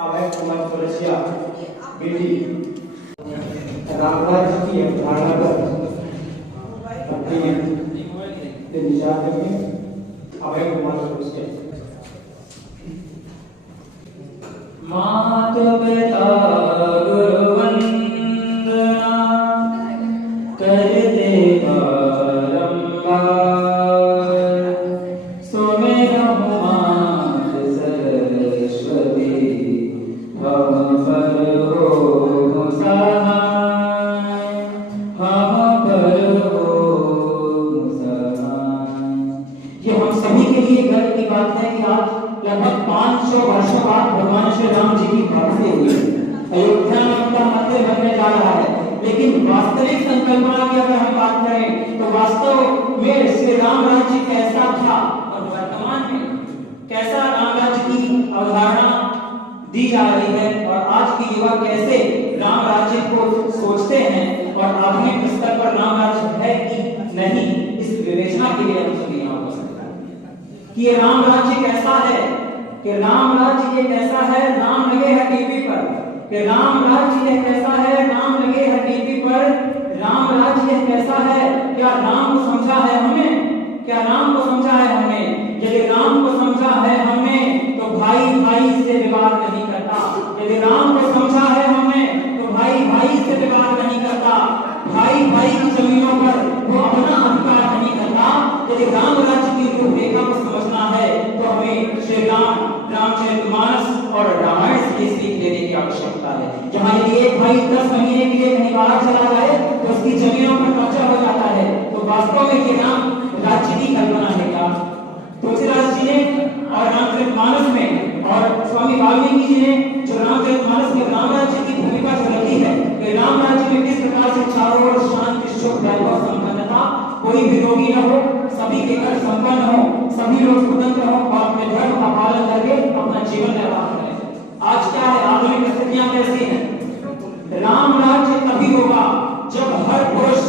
अभय कुमार सुरसिया बेटी रामराज की अवधारणा पर अपनी दिशा में अभय कुमार सुरसिया। मात पिता गुरु वंदना करते बारंबार, सुमिरहु मात सरस्वती हम पर हो सहाय, हम पर हो सहाय। ये हम सभी के लिए गर्व की बात है कि आज लगभग 500 वर्षों बाद भगवान श्री राम जी की प्राप्ति हुई। अयोध्या में उनका मंदिर बनने जा रहा है, लेकिन वास्तविक संकल्पना की अगर हम बात करें तो वास्तव में श्री राम राज्य कैसा था और वर्तमान में कैसा राम राज्य की अवधारणा दी जा रही है और आज के युवा कैसे राम राज्य को सोचते हैं और आधुनिक स्तर पर राम राज्य है कि नहीं, इस विवेचना के लिए हम सभी यहाँ उपस्थित हैं कि ये राम राज्य कैसा है, कि राम राज्य ये कैसा है, नाम लगे है टीवी पर, कि राम राज्य ये कैसा है, नाम लगे है टीवी पर, राम राज्य ये कैसा है, क्या राम को समझा है हमने, क्या राम को समझा है हमने? यदि राम को समझा है हमने तो भाई भाई से विवाद नहीं करता, यदि राम को समझा है हमने तो भाई भाई से विवाद नहीं करता, भाई भाई की जमीनों पर वो अपना अधिकार नहीं करता। यदि राम राज्य की रूपरेखा को समझना है तो हमें श्री रामचरितमानस और रामायण से सीख लेने की आवश्यकता है। जहाँ यदि एक भाई 10 महीने के लिए कहीं बाहर चला जाए तो उसकी जमीनों पर कब्जा हो जाता है, तो वास्तव में ये राम राज्य की कल्पना है क्या? तुलसीदास जी ने और रामचरितमानस में और स्वामी वाल्मीकि जी ने जो रामचरितमानस में राम राज्य की भूमिका जो रखी है, कि राम राज्य में किस प्रकार से चारों ओर शांति सुख वैभव संपन्नता, कोई भी रोगी न हो, सभी के घर संपन्न हो, सभी लोग स्वतंत्र हो और अपने धर्म का पालन करके अपना जीवन निर्वाह करें। आज क्या है, आधुनिक स्थितियां कैसी हैं? राम राज्य तभी होगा जब हर पुरुष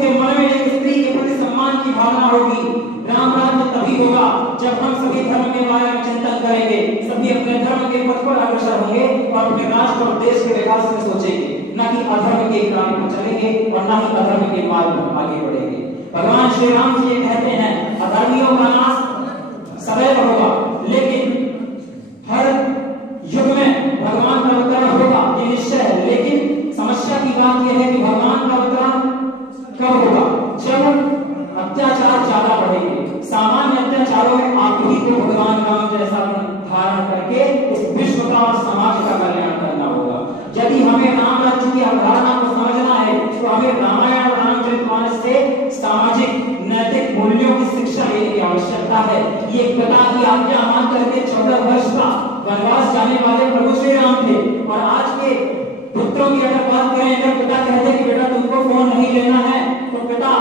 के मन में एक स्त्री के प्रति सम्मान की भावना होगी। राम राज्य तभी होगा जब हम सभी धर्म के बारे में चिंतन करेंगे, सभी अपने धर्म के पथ पर अग्रसर होंगे और अपने राष्ट्र और देश के विकास में सोचेंगे, न कि अधर्म के राह पर चलेंगे और न ही अधर्म के मार्ग पर आगे बढ़ेंगे। भगवान श्री राम जी ये कहते हैं अधर्मियों का नाश सदैव होगा, लेकिन हर युग में भगवान का अवतरण होगा, ये निश्चय है। लेकिन समस्या की बात यह है कि भगवान का अवतरण कब होगा? जब अत्याचार ज्यादा बढ़ेंगे। सामान्य अत्याचारों में आप ही को भगवान राम जैसा धारण करके इस विश्व का और समाज का कल्याण करना होगा। यदि हमें राम राज्य की अवधारणा को समझना है तो हमें रामायण और रामचरितमानस से सामाजिक नैतिक मूल्यों की शिक्षा लेने की आवश्यकता है। ये पिता की आज्ञा मान करके 14 वर्ष का वनवास जाने वाले प्रभु श्री राम थे और आज के पुत्रों की अगर बात करें, अगर पिता कहते कि बेटा तुमको फोन नहीं लेना है तो पिता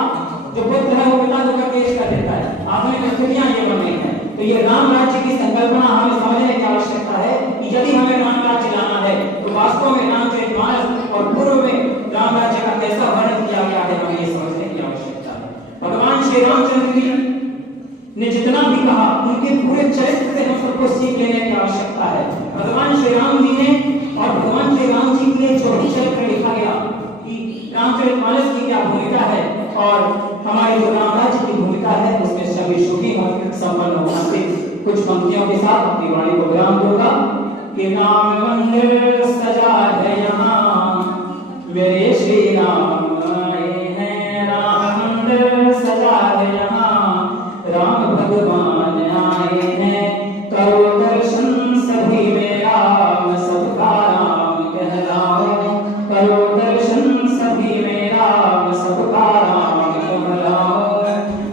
जो पुत्र है वो पिता को पेश कर देता है। आपने स्थितियां ये बन गई हैं। तो ये राम राज्य की संकल्पना हमें समझने की आवश्यकता है कि यदि हमें राम राज्य लाना है तो वास्तव में रामचरितमानस और पूर्व में राम राज्य का कैसा वर्णन किया गया है, हमें ये समझने की आवश्यकता है। भगवान श्री रामचंद्र जी ने जितना भी कहा उनके पूरे चरित्र से हम सबको सीख लेने की आवश्यकता है। भगवान श्री राम जी ने और भगवान श्री राम जी के लिए जो भी चरित्र लिखा गया कि रामचरितमानस की क्या भूमिका है और हमारी जो राम राज्य की भूमिका है उसमें सभी सुखी होकर संपन्न होना से कुछ पंक्तियों के साथ अपनी वाणी को विराम दूंगा कि राम मंदिर सजा है यहाँ मेरे श्री राम आए हैं, राम मंदिर सजा है यहाँ राम भगवान आए हैं, करो दर्शन सभी में राम सबका राम कहलाओ, करो दर्शन सभी में राम सबका राम कहलाओ।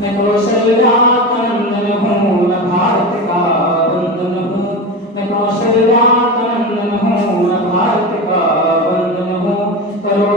मैं कौशल्या का नंदन हूँ, मैं भारत का बंधन हूँ, मैं कौशल्या का नंदन हूँ, मैं भारत का बंधन हूँ, करो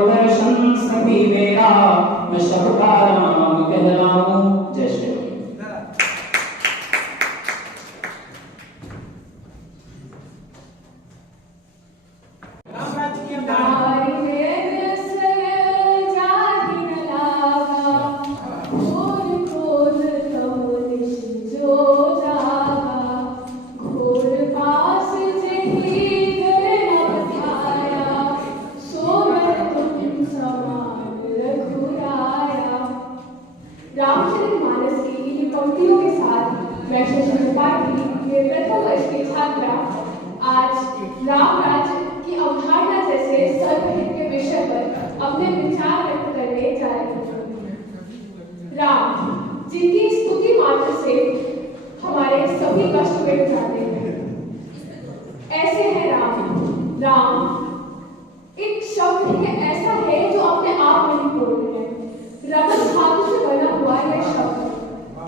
वर्ष की छात्रा आज राम राज्य की अवधारणा जैसे सर्वहित के विषय पर अपने विचार व्यक्त करने जा रही हैं। राम, जिनकी स्तुति मात्र से हमारे सभी कष्ट मिट जाते हैं, ऐसे है राम। राम एक शब्द है, ऐसा है जो अपने आप में ही बोल रहे हैं। रमन धातु से बना हुआ यह शब्द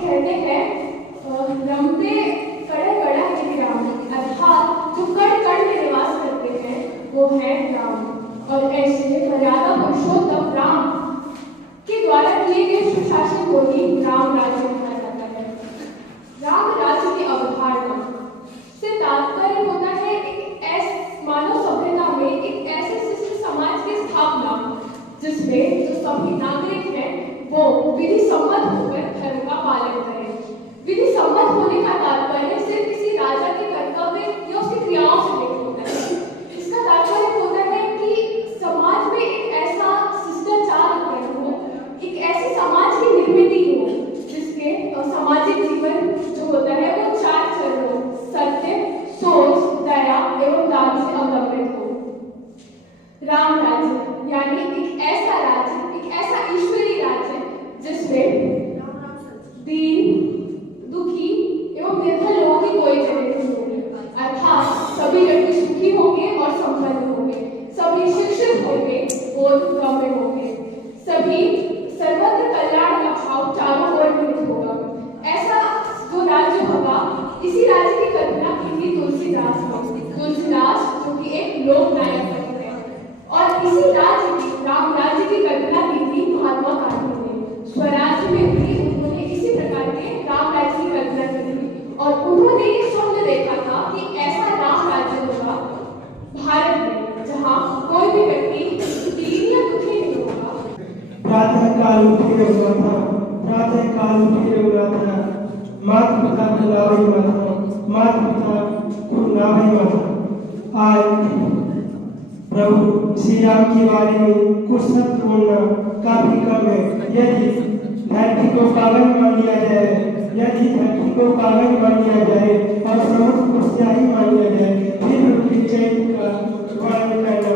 कहते हैं रमते कड़े कड़ा है राम, अर्थात जो कण कण में निवास करते हैं वो है राम। और ऐसे मर्यादा पुरुषोत्तम राम के द्वारा किए गए सुशासन को ही राम राज्य कहा जाता है। राम राज्य की अवधारणा से तात्पर्य होता है एक ऐसे मानव सभ्यता में एक ऐसे शिष्ट समाज की स्थापना जिसमें जो सभी नागरिक हैं वो विधि सम्मत होकर धर्म का पालन करें। विधि सम्मत होने का तात्पर्य सिर्फ किसी राजा के कर्तव्य या उसकी क्रियाओं से नहीं होता है। इसका तात्पर्य होता है कि समाज में एक ऐसा शिष्टाचार उत्पन्न हो, एक ऐसे समाज की निर्मिति हो जिसके सामाजिक जीवन जो होता है वो 4 चरणों सत्य, सोच, दया एवं दान से अवलंबित हो। राम राज्य यानी एक ऐसा राज्य, एक ऐसा ईश्वरीय राज्य जिसमें दीन, दुखी एवं निर्धन लोगों की कोई जगह नहीं होगी, अर्थात सभी व्यक्ति सुखी होंगे और संपन्न होंगे, सभी शिक्षित होंगे, बोधगम्य होंगे, सभी सर्वत्र कल्याण का भाव चारों ओर निहित होगा। ऐसा जो राज्य होगा, इसी राज्य की कल्पना की थी तुलसीदास ने। तुलसीदास जो कि एक लोक नायक कवि है, और इसी राज्य की, राम राज्य की कल्पना की थी महात्मा गांधी ने। स्वराज्य में भी उन्होंने इसी प्रकार के राम राज्य की कल्पना की थी, और उन्होंने ये स्वप्न देखा था कि ऐसा राम राज्य होगा भारत में जहाँ कोई भी व्यक्ति दीन या दुखी नहीं होगा। प्रातः काल उठे हुआ था, प्रातः काल उठे हुआ था, माता पिता को लावे माता, माता पिता को लावे माता। आज प्रभु श्री राम के बारे में कुछ शब्द बोलना काफी कम है। यदि धरती को पावन मान लिया जाए, यदि धरती को पावन मान लिया जाए और समुद्र को स्याही मान लिया जाए, फिर उनके चरित्र का वर्णन करना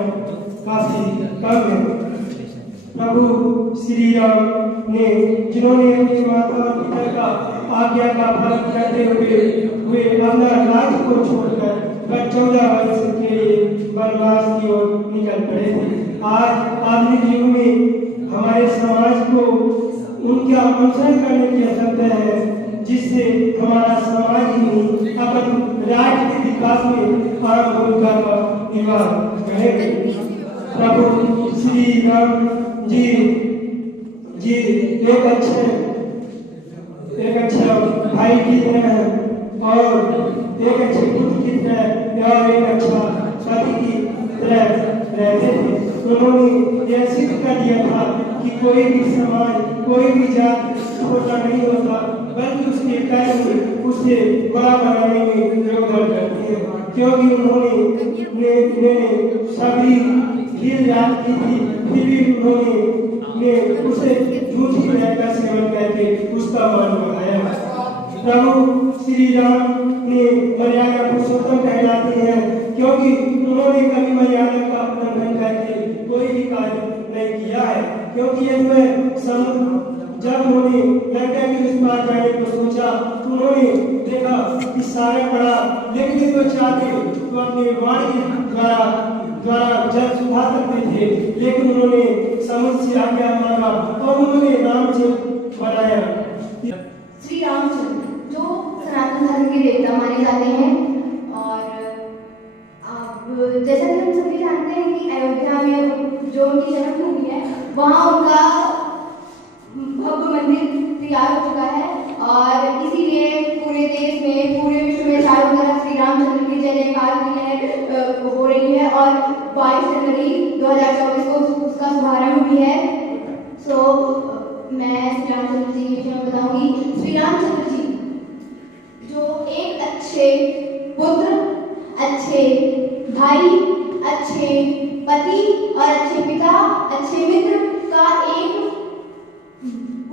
काफी कम है। प्रभु श्री राम ने, जिन्होंने अपनी माता और पिता का आज्ञा का पालन करते हुए अपना राज्य को छोड़कर 14 वर्ष के लिए वनवास की ओर निकल पड़े थे। आज आधुनिक युग में हमारे समाज को उनका अनुसरण करने की आवश्यकता है, जिससे हमारा समाज ही अपन राज्य के विकास में अहम भूमिका का निर्वाह करेगा। प्रभु श्री राम जी एक अच्छा भाई की तरह है, और एक अच्छे पुत्र की तरह और एक अच्छा पति की तरह रहते थे। उन्होंने यह सिद्ध कर दिया था कि कोई भी समाज, कोई भी जात छोटा नहीं होता, बल्कि उसके कर्म उसे बड़ा बनाने में योगदान करते हैं। क्योंकि उन्होंने सभी ढील रात की थी, फिर भी उन्होंने उसे झूठी न्याय का सेवन करके उसका मान बढ़ाया। प्रभु श्री राम ने मर्यादा पुरुषोत्तम कहलाते हैं, क्योंकि उन्होंने कभी मर्यादा का उल्लंघन करके कोई भी कार्य नहीं किया है। क्योंकि जब उन्होंने लंका के उस पार जाने को सोचा, उन्होंने देखा कि सारा पड़ा, लेकिन तो चाहते तो अपने वाणी द्वारा जल सुधा सकते थे, लेकिन उन्होंने समुद्र से आज्ञा मांगा और उन्होंने रामचंद्र बनाया। श्री रामचंद्र जो सनातन धर्म के देवता माने जाते हैं, और अब जैसा कि हम सभी जानते हैं कि अयोध्या में जो उनकी जन्मभूमि है, वहाँ उनका भव्य मंदिर तैयार हो चुका है, और इसीलिए पूरे देश में, पूरे विश्व में चारों तरफ श्री रामचंद्र की जय जयकार की लहर हो रही है, और 22 जनवरी 2024 को उसका शुभारंभ भी है। मैं श्री रामचंद्र जी के विषय में बताऊंगी। श्री रामचंद्र जी जो एक अच्छे पुत्र, अच्छे भाई, अच्छे पति और अच्छे पिता, अच्छे मित्र का एक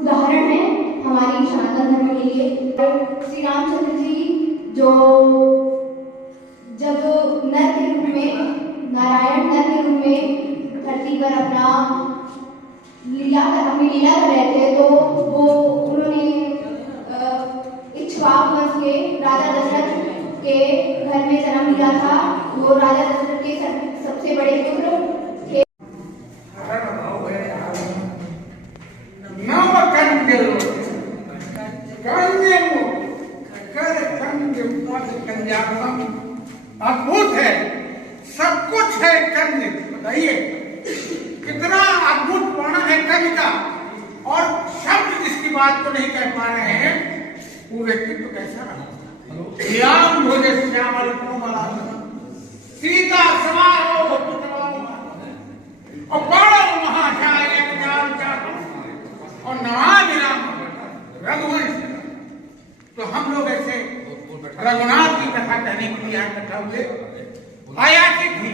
उदाहरण है हमारी सनातन धर्म के लिए। श्री रामचंद्र जी जो धरती पर अपनी लीला कर रहे थे, तो वो उन्होंने इक्ष्वाकु वंश के राजा दशरथ के घर में जन्म लिया था। वो राजा दशरथ के सबसे बड़े पुत्र थे। अद्भुत है, सब कुछ है कन्या। बताइए कितना अद्भुत वर्णन है कवि का, और शब्द जिसकी बात को नहीं कह पा रहे हैं वो व्यक्तित्व तो कैसा रहा। श्याम भोजे श्यामल सीता समारोह और बड़ो महाशाय और नमामि राम रघुवंश। तो हम लोग ऐसे रघुनाथ की कथा कहने के लिए इकट्ठा हुए, आयातित भी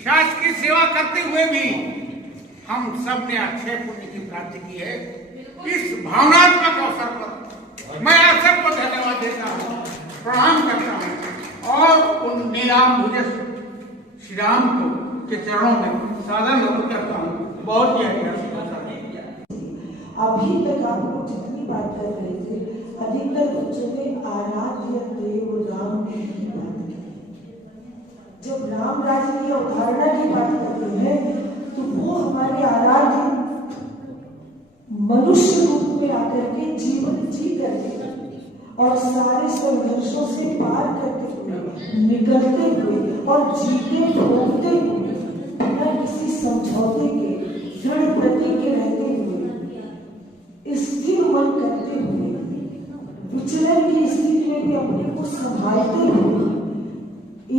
शासकीय सेवा करते हुए भी हम सब ने अक्षय पुण्य की प्राप्ति की है। इस भावनात्मक अवसर पर मैं आप सबको धन्यवाद देता हूँ, प्रणाम करता हूँ और उन नीलाम भुज श्री राम को के चरणों में सादर नमन करता हूँ। बहुत ही अभी तक आप लोग जितनी बात कर रहे थे, अधिकतर बच्चों ने आराध्य देव राम की ही बात की। जब राम राज्य की अवधारणा की बात करते हैं तो वो हमारे आराध्य मनुष्य रूप में आकर के जीवन जी करके और सारे संघर्षों से पार करते हुए, निकलते हुए और जीते ठोकते हुए, बिना किसी समझौते के दृढ़ प्रतिज्ञ रहते हुए, स्थिर मन करते हुए, विचलन की स्थिति में भी अपने को संभालते हुए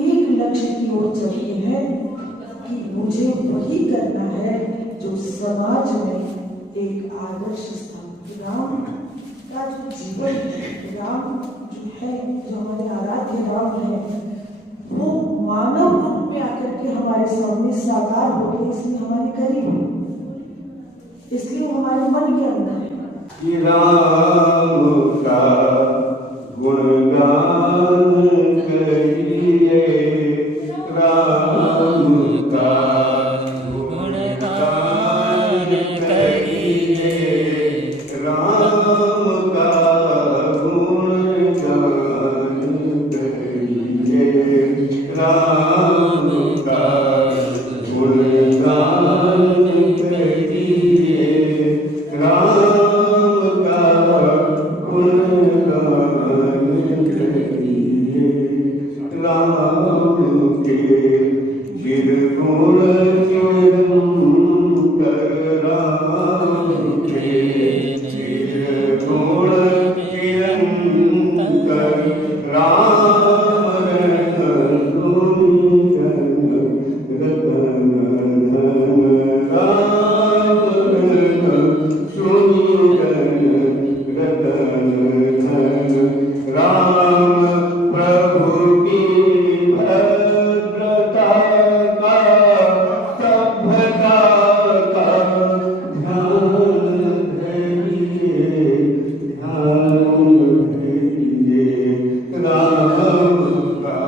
एक लक्ष्य की ओर चलते हैं कि मुझे वही करना है जो समाज में एक आदर्श स्थान। राम का जो जीवन है, राम जो है, जो हमारे आराध्य राम है, वो मानव रूप में आकर के हमारे सामने साकार हो गए, इसलिए हमारे करीब हो, इसलिए वो हमारे मन के अंदर है। राम का गुणगान करिए, राम का गुणगान करिए, राम का गुणगान करिए, राम का गुणगान करिए, राम का गुणगान करिए, राम के निर्गुण चिरंतर, राम के निर्गुण चिरंतर, राम रतन रतन राम राम प्रभु की भद्रता का, सभ्यता का ध्यान धरिए, ध्यान धरिए, राम का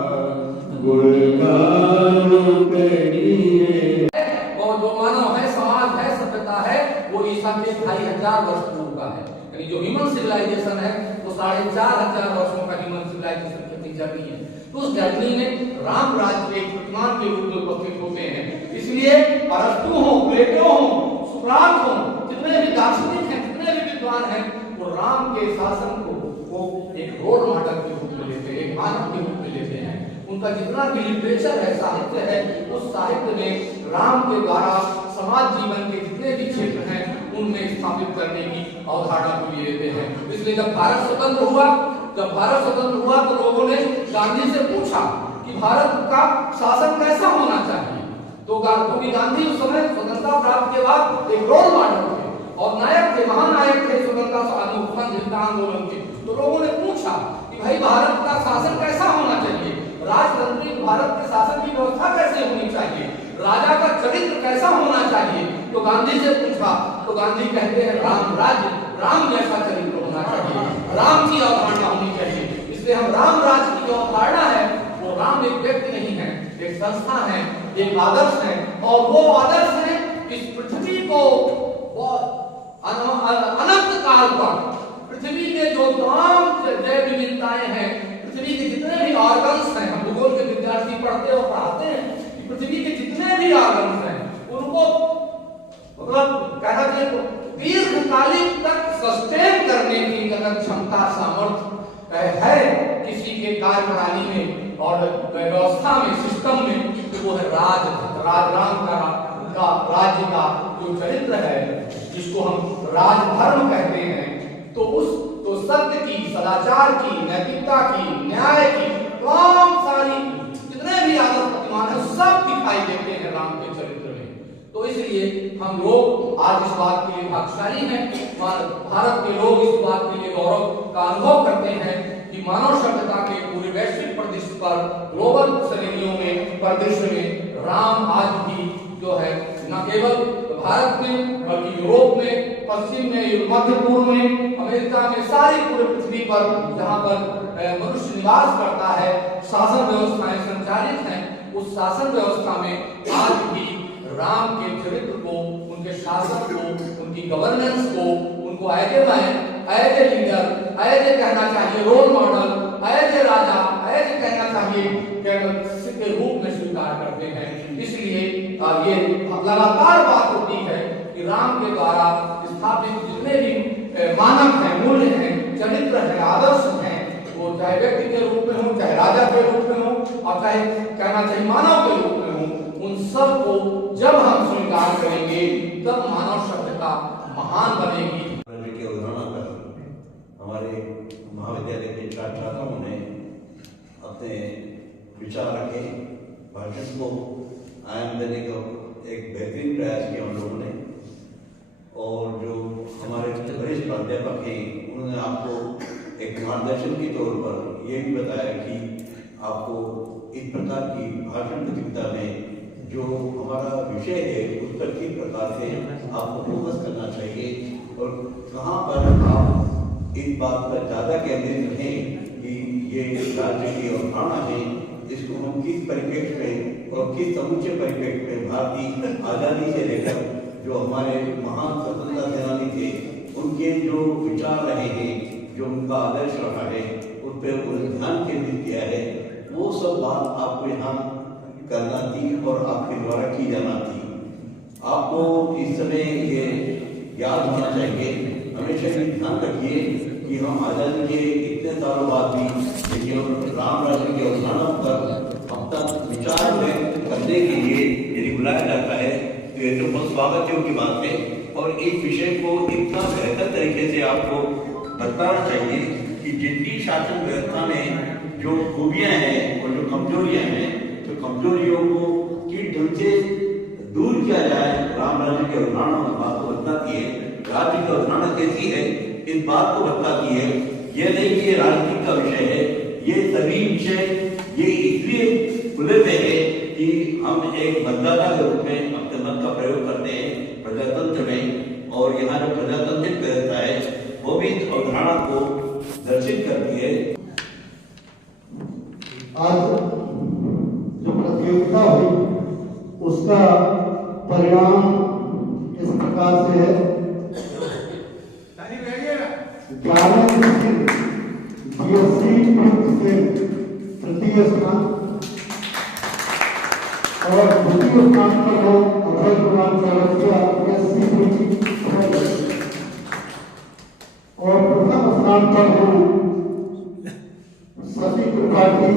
गुणगान करिए। और जो मानव है, समाज है, सभ्यता है, वो ईसा के 2500 वर्ष पूर्व का है। यानी जो ह्यूमन सिविलाइजेशन है वो 4500 वर्षों का ह्यूमन सिविलाइजेशन की जर्नी है। तो उस जर्नी में राम राज्य एक प्रतिमान के रूप में उपस्थित होते हैं। इसलिए अरस्तु हो, प्लेटो हो, सुकरात हो, जितने भी दार्शनिक हैं, जितने भी विद्वान हैं, वो राम के शासन को वो एक रोल मॉडल के रूप में लेते हैं, एक मानव के रूप में लेते हैं। उनका जितना भी लिटरेचर है, साहित्य है, उस साहित्य में राम के द्वारा समाज जीवन के जितने भी क्षेत्र हैं उनमें स्थापित करने की अवधारणा को लिए देते हैं। इसलिए जब भारत स्वतंत्र हुआ तो लोगों ने गांधी से पूछा कि भारत का शासन कैसा होना चाहिए। तो क्योंकि गांधी उस समय स्वतंत्रता प्राप्त के बाद एक रोल मॉडल थे और नायक थे, महानायक थे स्वतंत्रता आंदोलन के। तो लोगों ने पूछा कि भाई भारत का शासन कैसा होना चाहिए, राजतंत्रिक भारत के शासन की व्यवस्था कैसे होनी चाहिए, राजा का चरित्र कैसा होना चाहिए। तो गांधी से पूछा तो गांधी कहते हैं राम राज्य, राम जैसा चरित्र होना चाहिए, राम की अवधारणा होनी चाहिए। इसलिए हम राम राज्य की जो अवधारणा है वो राम एक व्यक्ति नहीं है, एक संस्था है, एक आदर्श है, और वो आदर्श है को अनंत काल तक पृथ्वी के जो तमाम जैव विविधताएं हैं, पृथ्वी के जितने भी ऑर्गन्स हैं, हम भूगोल के विद्यार्थी पढ़ते और पढ़ाते हैं कि पृथ्वी के जितने भी ऑर्गन्स हैं उनको मतलब कहना चाहिए दीर्घकालिक तक सस्टेन करने की अगर क्षमता सामर्थ्य है किसी के कार्य प्रणाली में और व्यवस्था में, सिस्टम में, तो वो है राजराम का राज्य का जो चरित्र है, जिसको हम राजधर्म कहते हैं। तो सत्य की, सदाचार की, नैतिकता की, न्याय की तमाम सारी जितने भी आदर्श प्रतिमान है सब दिखाई देते हैं राम के चरित्र में। तो इसलिए हम लोग आज इस बात के लिए भाग्यशाली हैं, भारत के लोग इस बात के लिए गौरव का अनुभव करते हैं कि मानव सभ्यता के पूरे वैश्विक परिदृश्य पर, ग्लोबल श्रेणियों में, परिदृश्य में राम आज भी जो है न केवल भारत में बल्कि यूरोप में, पश्चिम में, मध्य पूर्व में, अमेरिका में, सारी पूरे पृथ्वी पर जहाँ पर मनुष्य निवास करता है, शासन व्यवस्थाएं संचालित हैं, उस शासन व्यवस्था में आज भी राम के चरित्र को, उनके शासन को, उनकी गवर्नेंस को, उनको as a man, as a leader, as a कहना चाहिए रोल मॉडल, एज ए राजा, एज ए कहना चाहिए के रूप में स्वीकार करते हैं। इसलिए ये लगातार बात होती है कि राम के द्वारा स्थापित जितने भी मानक हैं, मूल्य हैं, चरित्र हैं, आदर्श हैं, वो चाहे व्यक्ति के रूप में हो, चाहे राजा के रूप में हो, और चाहे कहना चाहिए मानव के रूप में हो, उन सब को जब हम स्वीकार करेंगे तब मानव सभ्यता महान बनेगी। के उदाहरण पर हमारे महाविद्यालय के छात्रों ने अपने विचार रखे, भाषण को आयाम देने का एक बेहतरीन प्रयास किया उन लोगों ने। और जो हमारे वरिष्ठ प्राध्यापक हैं उन्होंने आपको एक मार्गदर्शन के तौर पर ये भी बताया कि आपको इस प्रकार की भाषण प्रतियोगिता में जो हमारा विषय है उस पर किस प्रकार से आपको फोकस करना चाहिए और कहाँ पर आप इस बात पर ज़्यादा केंद्रित रहें कि ये राज्य की अवधारणा है, इसको हम किस परिप्रेक्ष्य में और किस समुचे परिप्रेक्ष्य में भारतीय आज़ादी से लेकर जो हमारे महान स्वतंत्रता सेनानी थे उनके जो विचार रहे हैं, जो उनका आदर्श रहा है, उस पर ध्यान केंद्रित किया है, वो सब बात आपको यहाँ करना थी और आपके द्वारा की जाना थी। आपको इस समय ये याद होना चाहिए, हमेशा ये ध्यान रखिए कि हम आज़ादी के इतने सालों बाद भी लेकिन राम राज्य की अवधारणा पर अपना विचार व्यक्त करने के लिए यदि बुलाया जाता है तो ये तो बहुत स्वागत योग्य बात है। और इस विषय को इतना बेहतर तरीके से आपको बताना चाहिए कि जितनी शासन व्यवस्था में जो खूबियाँ हैं और जो कमजोरियाँ हैं, तो कमजोरियों को किस ढंग से दूर किया जाए, राम राज्य की अवधारणा उस बात को बताती है। राज्य की अवधारणा कैसी है इस बात को बताती है। यह नहीं कि ये राजनीति का विषय है, ये सभी विषय ये इसलिए खुले में है कि हम एक मतदाता के रूप में अपने मत का प्रयोग करते हैं प्रजातंत्र में, और यहाँ जो प्रजातांत्रिक व्यवस्था है वो भी इस अवधारणा को दर्शित करती है। आज जो प्रतियोगिता हुई उसका परिणाम इस प्रकार से है। तृतीय स्थान और द्वितीय स्थान पर हो अभय कुमार चौरसिया और प्रथम स्थान पर हो शशि त्रिपाठी।